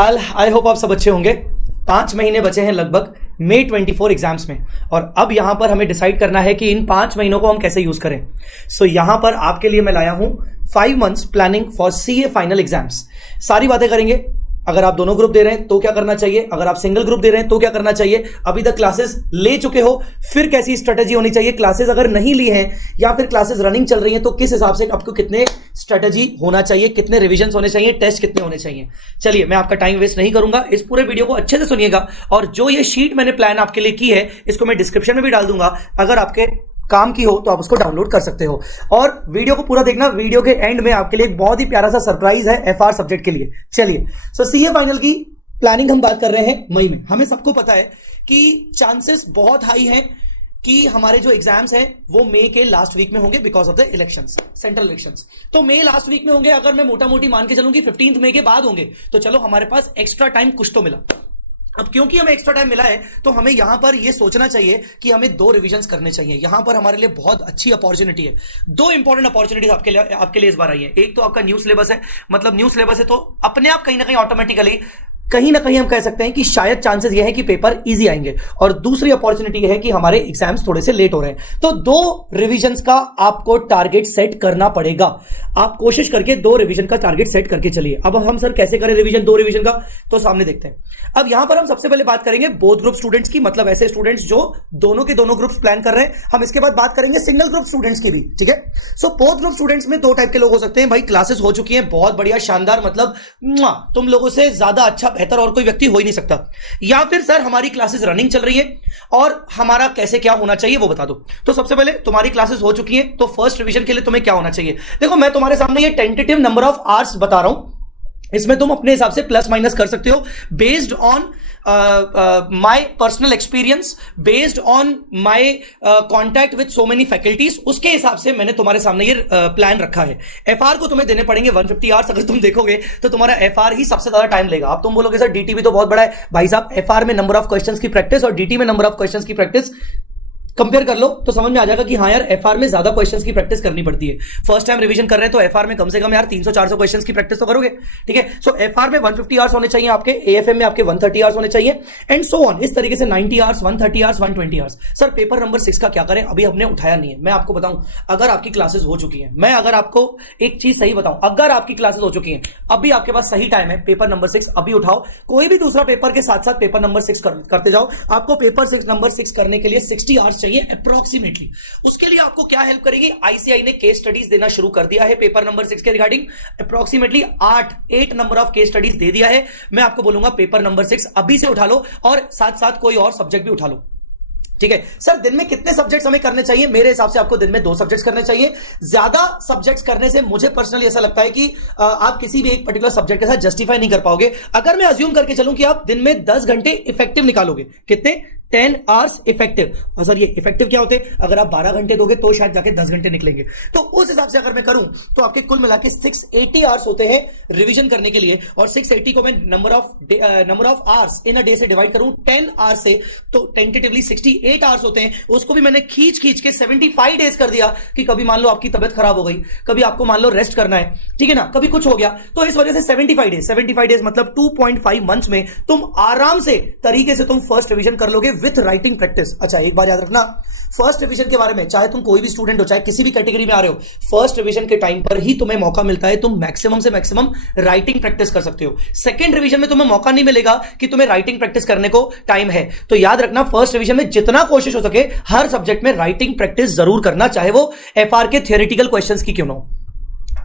I hope आप सब अच्छे होंगे। 5 महीने बचे हैं लगभग मई 24 एग्जाम्स में, और अब यहां पर हमें डिसाइड करना है कि इन 5 महीनों को हम कैसे यूज करें। सो यहां पर आपके लिए मैं लाया हूं 5 months planning for CA final exams. सारी बातें करेंगे। अगर आप दोनों ग्रुप दे रहे हैं तो क्या करना चाहिए, अगर आप सिंगल ग्रुप दे रहे हैं तो क्या करना चाहिए, अभी तक क्लासेस ले चुके हो फिर कैसी स्ट्रेटेजी होनी चाहिए, क्लासेस अगर नहीं ली हैं या फिर क्लासेस रनिंग चल रही हैं तो किस हिसाब से आपको कितने स्ट्रेटेजी होना चाहिए, कितने रिविजन होने चाहिए, टेस्ट कितने होने चाहिए। चलिए मैं आपका टाइम वेस्ट नहीं करूंगा, इस पूरे वीडियो को अच्छे से सुनिएगा। और जो ये शीट मैंने प्लान आपके लिए की है इसको मैं डिस्क्रिप्शन में भी डाल दूंगा, अगर आपके काम की हो तो आप उसको डाउनलोड कर सकते हो। और वीडियो को पूरा देखना, वीडियो के एंड में आपके लिए एक बहुत ही प्यारा सा सरप्राइज है एफआर सब्जेक्ट के लिए। चलिए सीए फाइनल की प्लानिंग हम बात कर रहे हैं मई में। हमें सबको पता है कि चांसेस बहुत हाई हैं कि हमारे जो एग्जाम्स हैं वो मई के लास्ट वीक में होंगे because of the elections, central elections. तो मई लास्ट वीक में होंगे। अगर मैं मोटा मोटी मान के चलूंगी 15 मई के बाद होंगे तो चलो हमारे पास एक्स्ट्रा टाइम कुछ तो मिला। अब क्योंकि हमें एक्स्ट्रा टाइम मिला है तो हमें यहां पर यह सोचना चाहिए कि हमें 2 रिवीजन्स करने चाहिए। यहां पर हमारे लिए बहुत अच्छी अपॉर्चुनिटी है। 2 इंपॉर्टेंट अपॉर्चुनिटीज आपके लिए इस बार आई है। एक तो आपका न्यू सिलेबस है, मतलब न्यू सिलेबस है तो अपने आप कहीं ना कहीं ऑटोमेटिकली कहीं ना कहीं हम कह सकते हैं कि शायद चांसेस ये है कि पेपर इजी आएंगे। और दूसरी अपॉर्चुनिटी ये है कि हमारे एग्जाम्स थोड़े से लेट हो रहे हैं। तो 2 रिवीजन्स का आपको टारगेट सेट करना पड़ेगा। आप कोशिश करके 2 रिवीजन का टारगेट सेट करके चलिए। अब हम सर कैसे करें रिवीजन 2 रिवीजन का, तो सामने देखते हैं। अब यहां पर हम सबसे पहले बात करेंगे बोथ ग्रुप स्टूडेंट्स की, मतलब ऐसे स्टूडेंट्स जो दोनों के दोनों ग्रुप्स प्लान कर रहे हैं। हम इसके बाद बात करेंगे सिंगल ग्रुप स्टूडेंट्स की भी, ठीक है। सो बोथ ग्रुप स्टूडेंट्स में 2 टाइप के लोग हो सकते हैं। भाई क्लासेस हो चुकी हैं, बहुत बढ़िया शानदार, मतलब तुम लोगों से ज्यादा अच्छा बेहतर और कोई व्यक्ति हो ही नहीं सकता। या फिर सर हमारी क्लासेस रनिंग चल रही है और हमारा कैसे क्या होना चाहिए वो बता दो। तो सबसे पहले तुम्हारी क्लासेस हो चुकी हैं तो फर्स्ट रिवीजन के लिए तुम्हें क्या होना चाहिए। देखो मैं तुम्हारे सामने ये टेंटेटिव नंबर ऑफ आवर्स बता रहा हूं, इसमें तुम अपने हिसाब से प्लस माइनस कर सकते हो based on my personal experience, based on my contact with so many faculties. उसके हिसाब से मैंने तुम्हारे सामने ये प्लान रखा है। एफआर को तुम्हें देने पड़ेंगे 150 आवर्स। अगर तुम देखोगे तो तुम्हारा एफआर ही सबसे ज्यादा टाइम लेगा। अब तुम बोलोगे सर डीटी भी तो बहुत बड़ा है। भाई साहब एफआर में नंबर ऑफ क्वेश्चंस की प्रैक्टिस और डीटी में नंबर ऑफ क्वेश्चंस की प्रैक्टिस कंपेयर कर लो तो समझ में आ जाएगा कि हाँ यार एफआर में ज्यादा क्वेश्चंस की प्रैक्टिस करनी पड़ती है। फर्स्ट टाइम रिवीजन कर रहे हैं तो एफआर में कम से कम यार 300-400 क्वेश्चंस की प्रैक्टिस तो करोगे, ठीक है। सो एफआर में 150 आवर्स होने चाहिए आपके, एएफएम में आपके 130 आवर्स होने चाहिए, एंड सो ऑन। इस तरीके से 90 hours, 130 hours, 120 hours. Sir paper number 6 का क्या करें, अभी हमने उठाया नहीं है। मैं आपको बताऊं, अगर आपकी क्लासेस हो चुकी है, मैं अगर आपको एक चीज सही बताऊं, अगर आपकी क्लासेस हो चुकी है अभी आपके पास सही टाइम है। पेपर नंबर 6 अभी उठाओ, कोई भी दूसरा पेपर के साथ साथ पेपर नंबर 6 करते जाओ। आपको पेपर नंबर 6 करने के लिए 60 आवर्स चाहिए अप्रोक्सीमेटली। उसके लिए आपको क्या हेल्प करेगी, आईसीआई ने केस स्टडीज देना शुरू कर दिया है पेपर नंबर 6 के regarding. Approximately 8 number of case studies दे दिया है। मैं आपको बोलूंगा पेपर नंबर 6 अभी से उठा लो और साथ साथ कोई और सब्जेक्ट भी उठा लो, ठीक है। सर दिन में कितने सब्जेक्ट्स हमें करने चाहिए, मेरे हिसाब से आपको दिन में 2 सब्जेक्ट्स करने चाहिए। ज्यादा सब्जेक्ट्स करने से मुझे पर्सनली ऐसा लगता है कि आप किसी भी एक पर्टिकुलर सब्जेक्ट के साथ जस्टिफाई नहीं कर पाओगे। अगर मैं अज्यूम करके चलूं कि आप दिन में 10 घंटे इफेक्टिव निकालोगे, कितने 10 आवर्स इफेक्टिव। और सर ये इफेक्टिव क्या होते हैं, अगर आप 12 घंटे दोगे तो शायद जाके 10 घंटे निकलेंगे। तो उस हिसाब से अगर मैं करूं तो आपके कुल मिला के 680 आवर्स होते हैं रिवीजन करने के लिए। और 680 को मैं number of hours in a day से डिवाइड करूं 10 आवर्स से तो टेंटेटिवली 68 आवर्स होते हैं। उसको भी मैंने खींच के 75 डेज कर दिया कि कभी मान लो आपकी तबियत खराब हो गई, कभी आपको मान लो रेस्ट करना है, ठीक है ना, कभी कुछ हो गया, तो इस वजह से 75 डेज मतलब 2.5 मंथ्स में तुम आराम से तरीके से तुम फर्स्ट रिवीजन कर लोगे विथ राइटिंग प्रैक्टिस। अच्छा एक बात याद रखना, फर्स्ट रिवीजन के बारे में, चाहे तुम कोई भी स्टूडेंट हो, चाहे किसी भी कैटेगरी में आ रहे हो, फर्स्ट रिवीजन के टाइम पर ही तुम्हें मौका मिलता है तुम मैक्सिमम से मैक्सिमम राइटिंग प्रैक्टिस कर सकते हो। सेकंड रिवीजन में तुम्हें मौका नहीं मिलेगा कि तुम्हें राइटिंग प्रैक्टिस करने को टाइम है। तो याद रखना फर्स्ट रिवीजन में जितना कोशिश हो सके हर सब्जेक्ट में राइटिंग प्रैक्टिस जरूर करना, चाहे वो एफआर के थियोरेटिकल क्वेश्चंस की क्यों ना हो।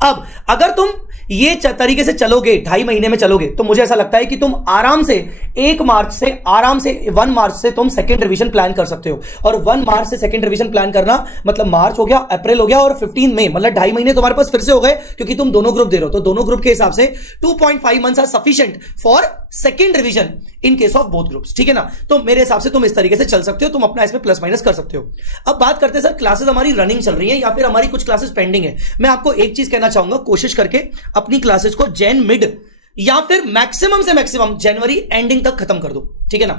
अब अगर तुम ये तरीके से चलोगे, 2.5 महीने में चलोगे, तो मुझे ऐसा लगता है कि तुम आराम से 1 मार्च से तुम सेकंड रिवीजन प्लान कर सकते हो। और 1 मार्च से सेकंड रिवीजन प्लान करना मतलब मार्च हो गया, अप्रैल हो गया और 15 मई, मतलब 2.5 महीने तुम्हारे पास फिर से हो गए, क्योंकि तुम दोनों ग्रुप दे रहे हो। तो दोनों ग्रुप के हिसाब से 2.5 months are sufficient for second revision in case of both groups, ठीक है ना। तो मेरे हिसाब से तुम इस तरीके से चल सकते हो, तुम अपना इसमें प्लस माइनस कर सकते हो। अब बात करते हैं सर क्लासेस हमारी रनिंग चल रही है या फिर हमारी कुछ क्लासेस पेंडिंग है। मैं आपको एक चीज कहना चाहूंगा, कोशिश करके अपनी क्लासेस को जैन मिड या फिर मैक्सिमम से मैक्सिमम जनवरी एंडिंग तक खत्म कर दो, ठीक है ना,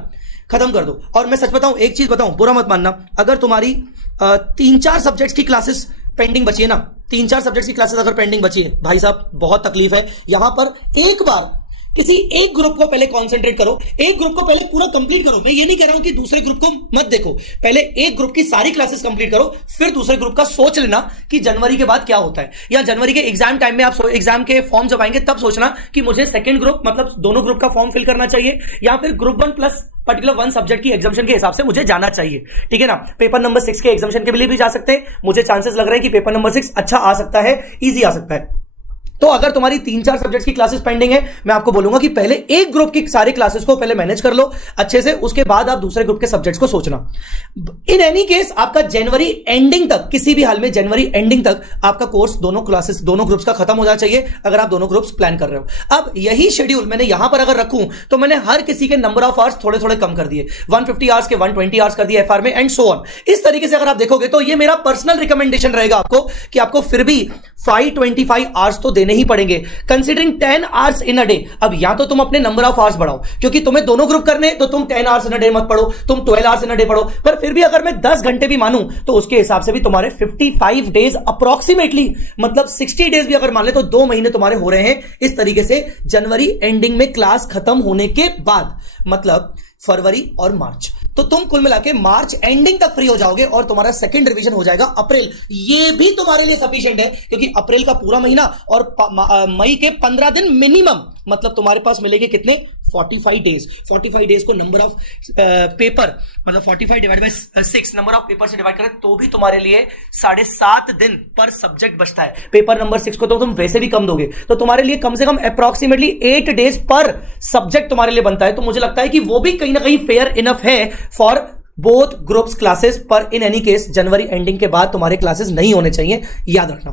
खत्म कर दो। और मैं सच बताऊं, एक चीज बताऊं, बुरा मत मानना, अगर तुम्हारी 3-4 सब्जेक्ट्स की क्लासेस पेंडिंग बची है ना, 3-4 सब्जेक्ट्स की क्लासेस अगर पेंडिंग बची है, भाई साहब बहुत तकलीफ है। यहां पर एक बार किसी एक ग्रुप को पहले कॉन्सेंट्रेट करो, एक ग्रुप को पहले पूरा कंप्लीट करो। मैं ये नहीं कह रहा हूं कि दूसरे ग्रुप को मत देखो, पहले एक ग्रुप की सारी क्लासेस कंप्लीट करो, फिर दूसरे ग्रुप का सोच लेना कि जनवरी के बाद क्या होता है, या जनवरी के एग्जाम टाइम में आप एग्जाम के फॉर्म जब आएंगे तब सोचना कि मुझे सेकंड ग्रुप मतलब दोनों ग्रुप का फॉर्म फिल करना चाहिए, या फिर ग्रुप 1 प्लस पर्टिकुलर 1 सब्जेक्ट की एग्जामिशन के हिसाब से मुझे जाना चाहिए। ठीक है ना। पेपर नंबर 6 के एग्जामिशन के लिए भी जा सकते हैं। मुझे चांसेस लग रहे हैं कि पेपर नंबर 6 अच्छा आ सकता है, इजी आ सकता है। तो अगर तुम्हारी 3-4 सब्जेक्ट्स की क्लासेस पेंडिंग है, मैं आपको बोलूंगा कि पहले एक ग्रुप की सारी क्लासेस को पहले मैनेज कर लो अच्छे से, उसके बाद आप दूसरे ग्रुप के सब्जेक्ट्स को सोचना। इन एनी केस आपका जनवरी एंडिंग तक, किसी भी हाल में जनवरी एंडिंग तक आपका कोर्स दोनों क्लासेस दोनों ग्रुप्स का खत्म हो जाना चाहिए, अगर आप दोनों ग्रुप्स प्लान कर रहे हो। अब यही शेड्यूल मैंने यहां पर अगर रखूं तो मैंने हर किसी के नंबर ऑफ आवर्स थोड़े थोड़े कम कर दिए, 150 आवर्स के 120 आवर्स कर दिए एफआर में, एंड सो ऑन। इस तरीके से अगर आप देखोगे तो ये मेरा पर्सनल रिकमेंडेशन रहेगा आपको कि आपको फिर भी 525 आवर्स तो देने ही पड़ेंगे, considering 10 hours in a day. अब या तो तुम अपने नंबर ऑफ आवर्स बढ़ाओ, क्योंकि तुम्हें दोनों ग्रुप करने तो तुम 10 आवर्स इन अ डे मत पढ़ो, तुम 12 आवर्स इन अ डे पढ़ो, पर फिर भी अगर मैं 10 घंटे भी मानूं तो उसके हिसाब से भी तुम्हारे 55 डेज अप्रोक्सीमेटली, मतलब 60 डेज भी अगर मान ले तो 2 महीने तुम्हारे हो रहे हैं इस तरीके से जनवरी एंडिंग में क्लास खत्म होने के बाद, मतलब फरवरी और मार्च। तो तुम कुल मिला के मार्च एंडिंग तक फ्री हो जाओगे और तुम्हारा सेकंड रिवीजन हो जाएगा अप्रैल। ये भी तुम्हारे लिए सफिशिएंट है, क्योंकि अप्रैल का पूरा महीना और मई के 15 दिन मिनिमम, मतलब तुम्हारे पास मिलेंगे कितने, 45 डेज। 45 डेज को नंबर ऑफ पेपर, मतलब 45 divide by 6 number of paper से डिवाइड करें तो भी तुम्हारे लिए 7.5 दिन पर सब्जेक्ट बचता है। पेपर नंबर 6 को तो तुम वैसे भी कम दोगे, तो तुम्हारे लिए कम से कम अप्रोक्सीमेटली 8 डेज पर सब्जेक्ट तुम्हारे लिए बनता है। तो मुझे लगता है कि वो भी कहीं ना कहीं फेयर इनफ है फॉर बोथ ग्रुप्स क्लासेस, पर in any case January ending के बाद तुम्हारे क्लासेस नहीं होने चाहिए, याद रखना।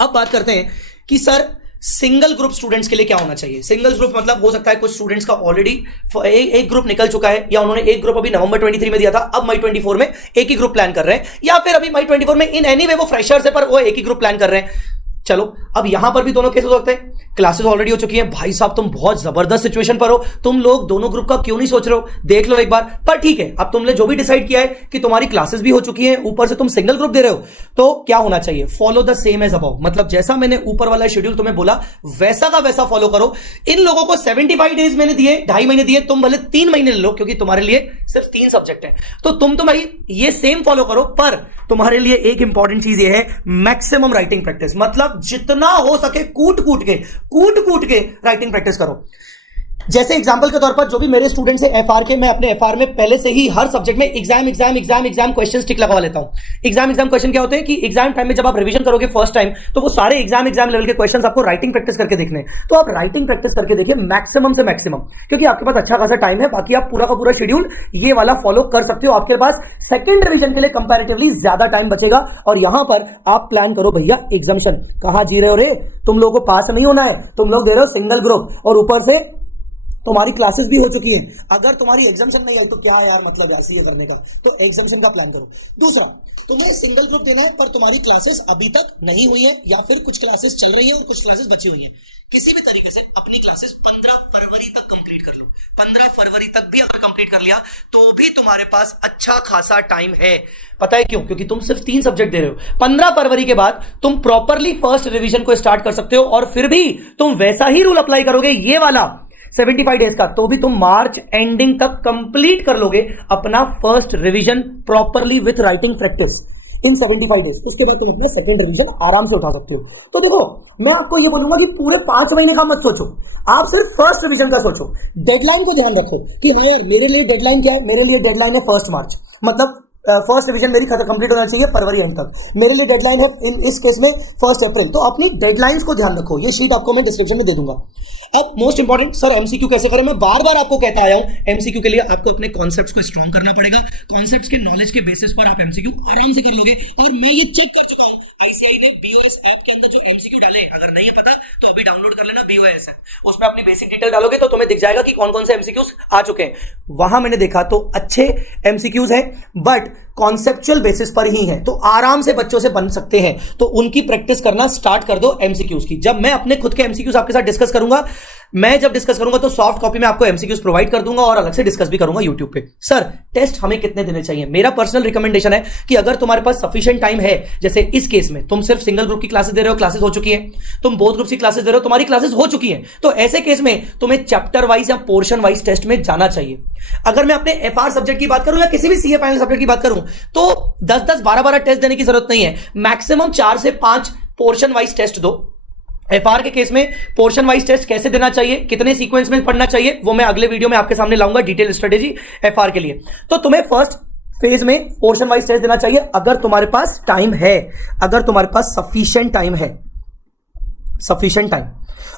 अब बात करते हैं कि सर सिंगल ग्रुप स्टूडेंट्स के लिए क्या होना चाहिए। सिंगल ग्रुप मतलब हो सकता है कुछ स्टूडेंट्स का ऑलरेडी एक ग्रुप निकल चुका है, या उन्होंने एक ग्रुप अभी नवंबर 23 में दिया था, अब मई 24 में एक ही ग्रुप प्लान कर रहे हैं, या फिर अभी मई 24 में इन एनी वे वो फ्रेशर्स है पर वो एक ही ग्रुप प्लान कर रहे हैं। चलो अब यहां पर भी दोनों केस हो सकते हैं, क्लासेस ऑलरेडी हो चुकी है, भाई साहब तुम बहुत जबरदस्त सिचुएशन पर हो, तुम लोग दोनों ग्रुप का क्यों नहीं सोच रहे हो, देख लो एक बार। पर ठीक है, अब तुमने जो भी डिसाइड किया है कि तुम्हारी क्लासेस भी हो चुकी हैं, ऊपर से तुम सिंगल ग्रुप दे रहे हो, तो क्या होना चाहिए, follow the same as above. मतलब जैसा मैंने ऊपर वाला शेड्यूल तुम्हें बोला वैसा का वैसा फॉलो करो। इन लोगों को 75 डेज मैंने दिए, 2.5 महीने दिए, तुम भले 3 महीने ले लो, क्योंकि तुम्हारे लिए सिर्फ 3 सब्जेक्ट है, तो तुम तो भाई ये सेम फॉलो करो। पर तुम्हारे लिए एक इंपॉर्टेंट चीज ये है, मैक्सिमम राइटिंग प्रैक्टिस, मतलब जितना हो सके कूट कूट के राइटिंग प्रैक्टिस करो। जैसे एग्जांपल के तौर पर जो भी मेरे स्टूडेंट्स हैं एफआर के, मैं अपने एफआर में पहले से ही हर सब्जेक्ट में एग्जाम क्वेश्चन टिक लगवा लेता हूं। एग्जाम क्वेश्चन क्या होते हैं कि एग्जाम टाइम में जब आप रिवीजन करोगे फर्स्ट टाइम, तो वो सारे एग्जाम लेवल के क्वेश्चंस आपको राइटिंग प्रैक्टिस करके देखने हैं। तो आप राइटिंग प्रैक्टिस करके देखिए मैक्सिमम से मैक्सिमम, क्योंकि आपके पास अच्छा खासा टाइम है। बाकी आप पूरा का पूरा शेड्यूल ये वाला फॉलो कर सकते हो, आपके पास सेकंड रिवीजन के लिए कंपैरेटिवली ज्यादा टाइम बचेगा। और यहां पर आप प्लान करो भैया एग्जामिशन, कहां जी रहे हो रे, तुम लोगों को पास नहीं होना है, तुम लोग दे रहे हो सिंगल ग्रुप, और ऊपर से तुम्हारी क्लासेस भी हो चुकी है। अगर तुम्हारी एग्जामिशन नहीं आई तो क्या यार मतलब ऐसे करने का, तो एग्जामिशन का प्लान करो। दूसरा, तुम्हें सिंगल ग्रुप देना है पर तुम्हारी क्लासेस अभी तक नहीं हुई है, या फिर कुछ क्लासेस चल रही है और कुछ क्लासेस बची हुई हैं। किसी भी तरीके से अपनी क्लासेस 15 फरवरी तक कंप्लीट कर लो। 15 फरवरी तक भी अगर कंप्लीट कर लिया तो भी तुम्हारे पास अच्छा खासा टाइम है। पता है क्यों? क्योंकि तुम सिर्फ 3 सब्जेक्ट दे रहे हो। 15 फरवरी के बाद तुम प्रॉपरली फर्स्ट रिवीजन को स्टार्ट कर सकते हो, और फिर भी तुम वैसा ही रूल अप्लाई करोगे, ये वाला 75 डेज का, तो भी तुम मार्च एंडिंग तक कंप्लीट कर लोगे अपना first revision properly with writing practice in 75 days. उसके बाद तुम अपना सेकंड रिवीजन आराम से उठा सकते हो। तो देखो, मैं आपको ये बोलूंगा कि पूरे 5 महीने का मत सोचो, आप सिर्फ फर्स्ट रिवीजन का सोचो। डेडलाइन को ध्यान रखो कि हाँ यार मेरे लिए डेडलाइन क्या है, मेरे लिए डेडलाइन है 1 मार्च, मतलब फर्स्ट रिवीजन मेरी कंप्लीट होना चाहिए फरवरी एंड तक। मेरे लिए डेडलाइन है इस केस में 1 अप्रैल। तो अपनी डेडलाइंस को ध्यान रखो, ये शीट आपको मैं डिस्क्रिप्शन में दे दूंगा। अब मोस्ट इंपॉर्टेंट, सर एमसीक्यू कैसे करें? मैं बार बार आपको कहता आया हूं, एमसीक्यू के लिए आपको अपने कॉन्सेप्ट्स को स्ट्रॉन्ग करना पड़ेगा। कॉन्सेप्ट्स के नॉलेज के बेसिस पर आप एमसीक्यू आराम से कर लोगे, और मैं ये चेक कर चुका हूं, आईसीआई ने बीओएस ऐप के अंदर जो एमसीक्यू डाले, अगर नहीं है पता तो अभी डाउनलोड कर लेना बीओएस ऐप, उसमें अपनी बेसिक डिटेल डालोगे तो तुम्हें दिख जाएगा कि कौन कौन से एमसीक्यूज आ चुके हैं। वहां मैंने देखा तो अच्छे एमसीक्यूज हैं, बट कॉन्सेप्चुअल बेसिस पर ही है, तो आराम से बच्चों से बन सकते हैं। तो उनकी प्रैक्टिस करना स्टार्ट कर दो एमसीक्यूज की। जब मैं अपने खुद के एमसीक्यूज आपके साथ डिस्कस करूंगा, मैं जब डिस्कस करूंगा तो सॉफ्ट कॉपी में आपको एमसीक्यूज प्रोवाइड कर दूंगा और अलग से डिस्कस भी करूंगा यूट्यूब पे। सर टेस्ट हमें कितने देने चाहिए? मेरा पर्सनल रिकमेंडेशन है कि अगर तुम्हारे पास सफिशिएंट टाइम है, जैसे इस केस में तुम सिर्फ सिंगल ग्रुप की क्लासेस दे रहे हो, क्लासेस हो चुकी हैं, तुम बोथ ग्रुप्स की क्लासेस दे रहे हो, तुम्हारी क्लासेस हो चुकी हैं, तो ऐसे केस में तुम्हें चैप्टर वाइज या पोर्शन वाइज टेस्ट में जाना चाहिए। अगर मैं अपने एफआर सब्जेक्ट की बात करूं या किसी भी सीए फाइनल सब्जेक्ट की बात करूं तो 10-10, 12-12 टेस्ट देने की जरूरत नहीं है, मैक्सिमम 4 से 5 पोर्शन वाइज टेस्ट दो। एफआर के केस में पोर्शन वाइज टेस्ट कैसे देना चाहिए, कितने सीक्वेंस में पढ़ना चाहिए, वो मैं अगले वीडियो में आपके सामने लाऊंगा, डिटेल स्ट्रेटेजी एफआर के लिए। तो तुम्हें फर्स्ट फेज में पोर्शन वाइज टेस्ट देना चाहिए अगर तुम्हारे पास टाइम है, अगर तुम्हारे पास सफिशिएंट टाइम है, सफिशिएंट टाइम।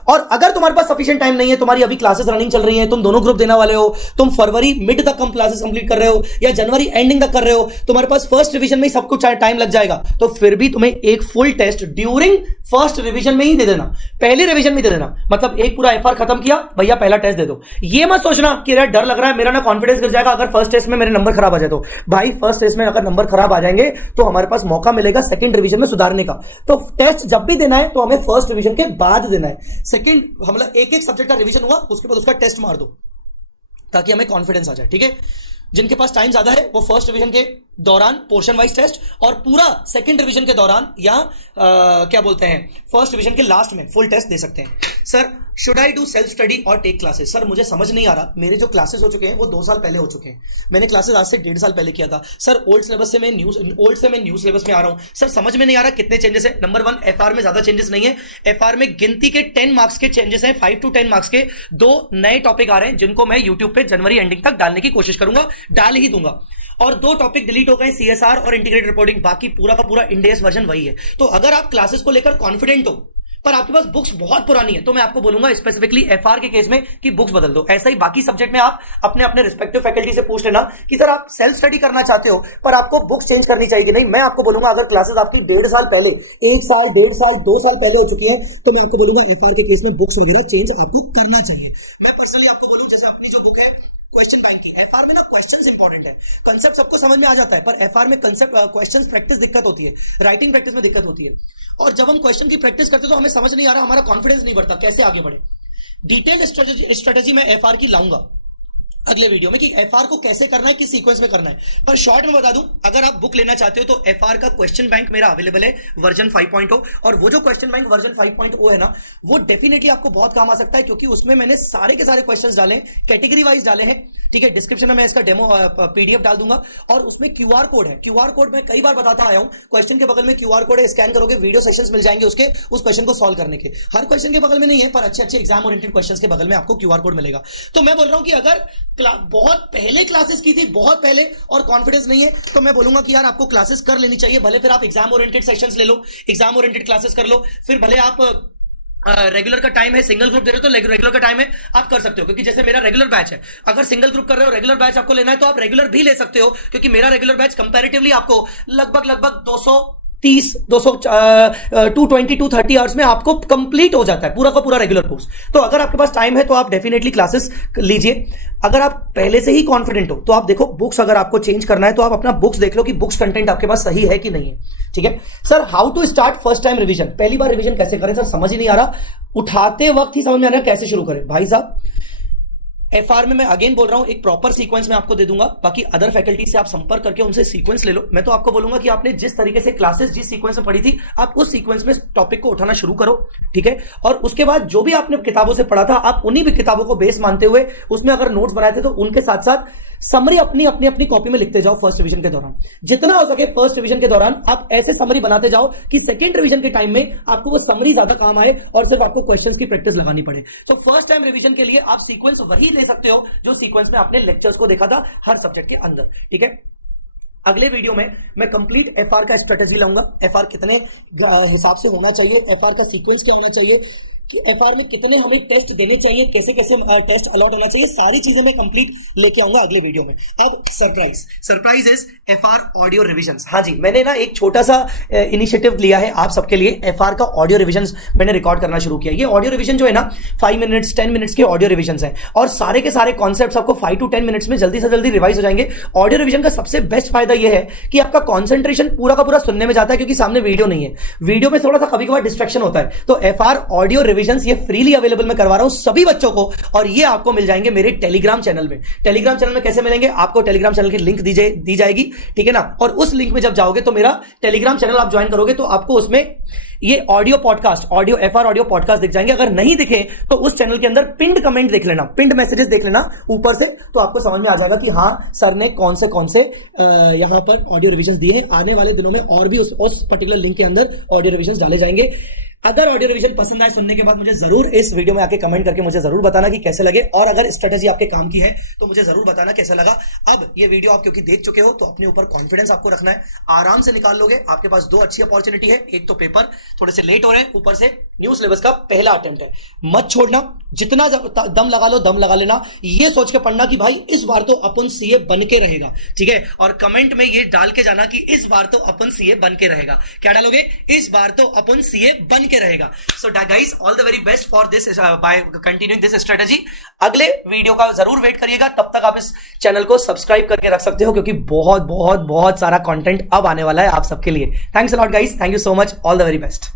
और अगर तुम्हारे पास सफिशिएंट टाइम नहीं है, तुम्हारी अभी क्लासेस रनिंग चल रही हैं, तुम दोनों ग्रुप देने वाले हो, तुम फरवरी मिड तक कम क्लासेस कंप्लीट कर रहे हो या जनवरी एंडिंग तक कर रहे हो, तुम्हारे पास फर्स्ट रिवीजन में ही सब कुछ टाइम लग जाएगा, तो फिर भी तुम्हें एक full test during first revision में ही दे देना, पहली रिवीजन में दे देना। मतलब एक पूरा एफआर खत्म किया, भैया पहला टेस्ट दे दो। ये मत सोचना कि यार डर लग रहा है, मेरा ना कॉन्फिडेंस गिर जाएगा अगर फर्स्ट टेस्ट में मेरे नंबर खराब आ जाए तो। भाई फर्स्ट टेस्ट में अगर नंबर खराब आ जाएंगे तो हमारे पास मौका मिलेगा सेकंड रिवीजन में सुधारने का। तो टेस्ट जब भी देना है तो हमें फर्स्ट रिवीजन के बाद देना है। सेकंड मतलब एक सब्जेक्ट का रिवीजन हुआ उसके बाद उसका टेस्ट मार दो ताकि हमें कॉन्फिडेंस आ जाए, ठीक है। जिनके पास टाइम ज्यादा है वो फर्स्ट रिवीजन के दौरान पोर्शन वाइज टेस्ट और पूरा सेकंड रिवीजन के दौरान या क्या बोलते हैं फर्स्ट रिवीजन के लास्ट में फुल टेस्ट दे सकते हैं। Sir should I do self study और टेक क्लासेस? सर मुझे समझ नहीं आ रहा, मेरे जो क्लासेस हो चुके हैं वो 2 साल पहले हो चुके हैं, मैंने क्लासेस आज से 1.5 साल पहले किया था। सर ओल्ड से मैं न्यू सिलेबस में आ रहा हूं, सर समझ में नहीं आ रहा कितने चेंजेस है। नंबर 1 एफआर में ज्यादा चेंजेस नहीं है, एफआर में गिनती के 10 मार्क्स के चेंजेस हैं, 5 to 10 मार्क्स के 2 नए टॉपिक आ रहे हैं जिनको मैं यूट्यूब पे जनवरी एंडिंग तक डालने की कोशिश करूंगा, डाल ही दूंगा। और 2 टॉपिक डिलीट हो गए, सीएसआर और इंटीग्रेटेड रिपोर्टिंग, बाकी पूरा का पूरा इंडेक्स वर्जन वही है। तो अगर आप क्लासेस को लेकर कॉन्फिडेंट हो पर आपके पास बुक्स बहुत पुरानी है तो मैं आपको बोलूंगा स्पेसिफिकली एफआर के केस में कि बुक्स बदल दो। ऐसा ही बाकी सब्जेक्ट में आप अपने अपने रिस्पेक्टिव फैकल्टी से पूछ लेना कि सर आप सेल्फ स्टडी करना चाहते हो पर आपको बुक्स चेंज करनी चाहिए कि नहीं। मैं आपको बोलूंगा अगर क्लासेस आपकी 1.5 साल पहले, 1 साल, 1.5 साल, 2 साल पहले हो चुकी है तो मैं आपको बोलूंगा एफआर के केस में बुक्स वगैरह चेंज आपको करना चाहिए। मैं पर्सनली आपको बोलूं जैसे अपनी जो बुक है क्वेश्चन बैंकिंग, एफआर में ना क्वेश्चंस इंपॉर्टेंट है, कंसेप्ट सबको समझ में आ जाता है पर एफआर में कंसेप्ट क्वेश्चंस प्रैक्टिस दिक्कत होती है, राइटिंग प्रैक्टिस में दिक्कत होती है। और जब हम क्वेश्चन की प्रैक्टिस करते हैं तो हमें समझ नहीं आ रहा, हमारा कॉन्फिडेंस नहीं बढ़ता, कैसे आगे बढ़े। डिटेल स्ट्रेटेजी मैं एफआर की लाऊंगा अगले वीडियो में कि एफआर को कैसे करना है, किस सीक्वेंस में करना है। पर शॉर्ट में बता दूं, अगर आप बुक लेना चाहते हो तो एफआर का क्वेश्चन बैंक मेरा अवेलेबल है वर्जन 5.0 और वो जो क्वेश्चन बैंक वर्जन 5.0 है ना वो डेफिनेटली आपको बहुत काम आ सकता है क्योंकि उसमें मैंने सारे के सारे क्वेश्चंस डाले, कैटेगरी वाइज डाले हैं, ठीक है। डिस्क्रिप्शन में मैं इसका डेमो पीडीएफ डाल दूंगा और उसमें क्यूआर कोड है। क्यूआर कोड मैं कई बार बताता आया हूं, क्वेश्चन के बगल में क्यूआर कोड है, स्कैन करोगे वीडियो सेशंस मिल जाएंगे उसके, उस क्वेश्चन को सॉल्व करने के। हर क्वेश्चन के बगल में नहीं है पर अच्छे अच्छे एग्जाम ओरिएंटेड क्वेश्चंस के बगल में आपको क्यूआर कोड मिलेगा। तो मैं बोल रहा हूं कि अगर बहुत पहले क्लासेस की थी, बहुत पहले, और कॉन्फिडेंस नहीं है तो मैं बोलूंगा कि यार आपको क्लासेस कर लेनी चाहिए। भले फिर आप एग्जाम ओरिएंटेड सेशंस ले लो, एग्जाम ओरिएंटेड क्लासेस कर लो, फिर भले आप रेगुलर का टाइम है, सिंगल ग्रुप दे रहे हो तो रेगुलर का टाइम है आप कर सकते हो क्योंकि जैसे मेरा रेगुलर बैच है, अगर सिंगल ग्रुप कर रहे हो रेगुलर बैच आपको लेना है तो आप रेगुलर भी ले सकते हो क्योंकि मेरा रेगुलर बैच कंपैरेटिवली आपको लगभग 230, 220, 230 आवर्स में आपको कंप्लीट हो जाता है पूरा का पूरा रेगुलर कोर्स। तो अगर आपके पास टाइम है तो आप डेफिनेटली क्लासेस लीजिए। अगर आप पहले से ही कॉन्फिडेंट हो तो आप देखो बुक्स, अगर आपको चेंज करना है तो आप अपना बुक्स देख लो कि बुक्स कंटेंट आपके पास सही है कि नहीं है, ठीक है। Sir how to start first time revision? पहली बार रिवीजन कैसे करें सर, समझ ही नहीं आ रहा, उठाते वक्त ही समझ में आ रहा है कैसे शुरू करें। भाई साहब एफआर में मैं अगेन बोल रहा हूं एक प्रॉपर सीक्वेंस में आपको दे दूंगा, बाकी अदर फैकल्टी से आप संपर्क करके उनसे सीक्वेंस ले लो। मैं तो आपको बोलूंगा कि आपने जिस तरीके से क्लासेस जिस सीक्वेंस में पढ़ी थी आप उस सीक्वेंस में टॉपिक को उठाना शुरू करो, ठीक है। और उसके बाद जो भी आपने किताबों से पढ़ा था आप उन्हीं भी किताबों को बेस मानते हुए उसमें अगर नोट्स बनाए थे तो उनके साथ साथ समरी अपनी कॉपी में लिखते जाओ फर्स्ट रिवीजन के दौरान। जितना हो सके फर्स्ट रिवीजन के दौरान आप ऐसे समरी बनाते जाओ कि सेकंड रिवीजन के टाइम में आपको वो समरी ज्यादा काम आए और सिर्फ आपको क्वेश्चंस की प्रैक्टिस लगानी पड़े। तो फर्स्ट टाइम रिवीजन के लिए आप सीक्वेंस वही ले सकते हो जो सीक्वेंस में आपने लेक्चर्स को देखा था हर सब्जेक्ट के अंदर, ठीक है। अगले वीडियो में मैं कंप्लीट एफआर का स्ट्रेटेजी लाऊंगा, एफआर कितने हिसाब से होना चाहिए, एफआर का सीक्वेंस क्या होना चाहिए, कि एफआर में कितने हमें टेस्ट देने चाहिए, कैसे कैसे टेस्ट अलॉट होना चाहिए, सारी चीजें मैं कंप्लीट लेके आऊंगा अगले वीडियो में। अब surprise is FR audio revisions. हाँ जी, मैंने ना एक छोटा सा इनिशिएटिव लिया है आप सबके लिए, एफआर का ऑडियो रिविजन्स मैंने रिकॉर्ड करना शुरू किया। ये ऑडियो रिविजन जो है ना 5 मिनट्स 10 मिनट्स के ऑडियो रिविजन्स हैं और सारे के सारे कॉन्सेप्ट्स आपको 5 to 10 मिनट्स में जल्दी से जल्दी रिवाइज हो जाएंगे। ऑडियो रिविजन का सबसे बेस्ट फायदा यह है कि आपका कॉन्सेंट्रेशन पूरा का पूरा सुनने में जाता है क्योंकि सामने वीडियो नहीं है, वीडियो में थोड़ा सा कभी कभार डिस्ट्रैक्शन होता है। तो एफआर ऑडियो रिविजन्स ये फ्रीली अवेलेबल मैं करवा रहा हूं सभी बच्चों को, और ये आपको मिल जाएंगे मेरे टेलीग्राम चैनल में। टेलीग्राम चैनल में कैसे मिलेंगे? आपको टेलीग्राम चैनल की लिंक दी जाएगी, ठीक है ना। और उस लिंक में जब जाओगे तो मेरा टेलीग्राम चैनल आप ज्वाइन करोगे तो आपको उसमें ये audio podcast, audio FR audio podcast दिख जाएंगे। अगर नहीं दिखे तो उस चैनल के अंदर पिंड कमेंट देख लेना, पिंड मैसेजेस देख लेना ऊपर से, तो आपको समझ में आ जाएगा कि हाँ सर ने कौन से यहां पर ऑडियो रिविजन दिए हैं। आने वाले दिनों में और भी उस पर्टिकुलर लिंक के अंदर ऑडियो रिविजन डाले जाएंगे। अगर ऑडियो रिवीजन पसंद आए सुनने के बाद मुझे जरूर इस वीडियो में आके कमेंट करके मुझे जरूर बताना कि कैसे लगे, और अगर स्ट्रेटेजी आपके काम की है तो मुझे जरूर बताना कैसा लगा। अब ये वीडियो आप क्योंकि देख चुके हो तो अपने ऊपर कॉन्फिडेंस आपको रखना है, आराम से निकाल लोगे। आपके पास दो अच्छी अपॉर्चुनिटी है, एक तो पेपर थोड़े से लेट हो रहे हैं, ऊपर से न्यू सिलेबस का पहला अटेम्प्ट है। मत छोड़ना, जितना दम लगा लो दम लगा लेना, ये सोच के पढ़ना कि भाई इस बार तो अपन सीए बन के रहेगा, ठीक है। और कमेंट में ये डाल के जाना कि इस बार तो अपन सीए बन के रहेगा। क्या डालोगे? इस बार तो अपन सीए बन के रहेगा। So guys, all the very best for this by continuing this strategy. अगले वीडियो का जरूर वेट करिएगा, तब तक आप इस चैनल को सब्सक्राइब करके रख सकते हो क्योंकि बहुत बहुत बहुत सारा कंटेंट अब आने वाला है आप सबके लिए। Thanks a lot guys, thank you so much, all the very best.